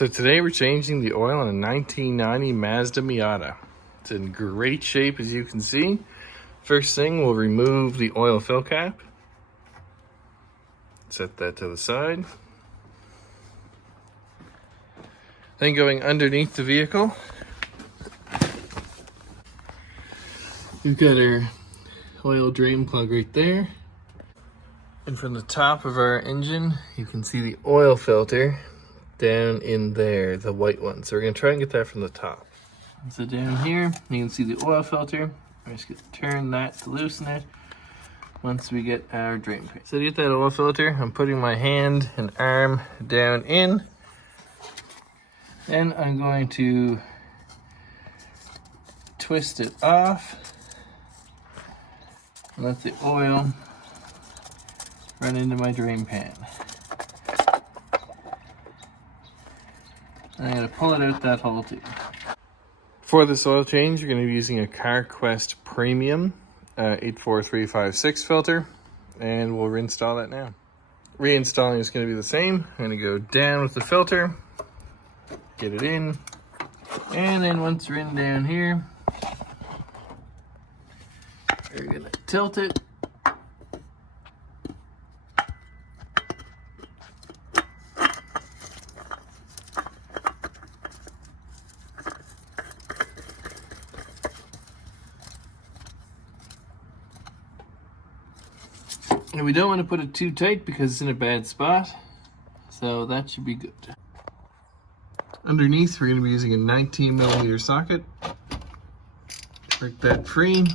So today we're changing the oil on a 1990 Mazda Miata. It's in great shape, as you can see. First thing, we'll remove the oil fill cap. Set that to the side. Then going underneath the vehicle, we've got our oil drain plug right there. And from the top of our engine, you can see the oil filter down in there, the white one. So we're gonna try and get that from the top. So down here, you can see the oil filter. We're just gonna turn that to loosen it once we get our drain pipe. So to get that oil filter, I'm putting my hand and arm down in. Then I'm going to twist it off and let the oil run into my drain pan. I'm going to pull it out that hole too. For this oil change, you're going to be using a Carquest Premium 84356 filter, and we'll reinstall that now. Reinstalling is going to be the same. I'm going to go down with the filter, get it in, and then once we're in down here, we're going to tilt it. And we don't want to put it too tight because it's in a bad spot, so that should be good. Underneath, we're going to be using a 19mm socket. Break that free,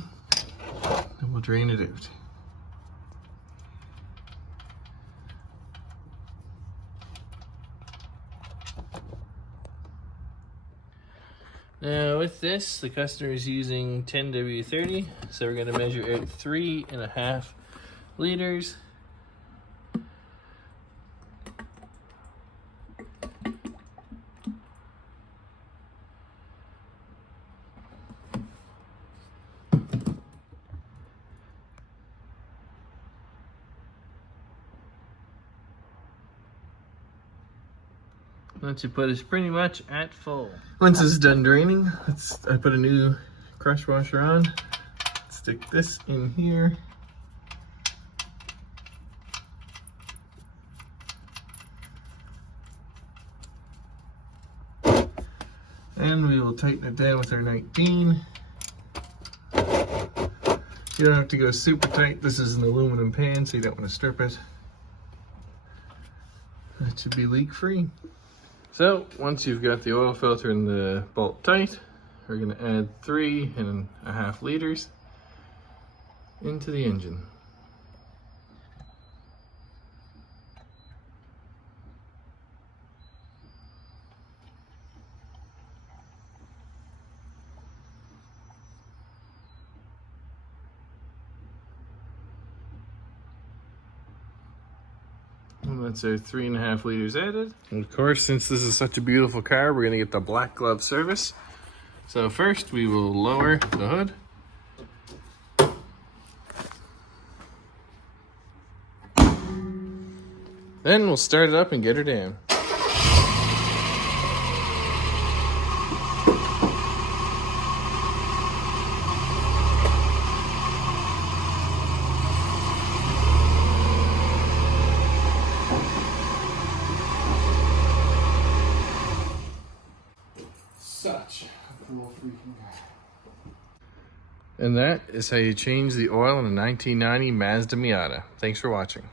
and we'll drain it out. Now with this, the customer is using 10W30, so we're going to measure out 3.5 liters. Once you put it pretty much at full. Once it's done draining, I put a new crush washer on. Stick this in here. And we will tighten it down with our 19. You don't have to go super tight. This is an aluminum pan, so you don't want to strip it. That should be leak free. So once you've got the oil filter and the bolt tight, we're going to add 3.5 liters into the engine. And that's our 3.5 liters added. And of course, since this is such a beautiful car, we're gonna get the black glove service. So first, we will lower the hood. Then we'll start it up and get her down. Such a cool freaking car. And that is how you change the oil in a 1990 Mazda Miata. Thanks for watching.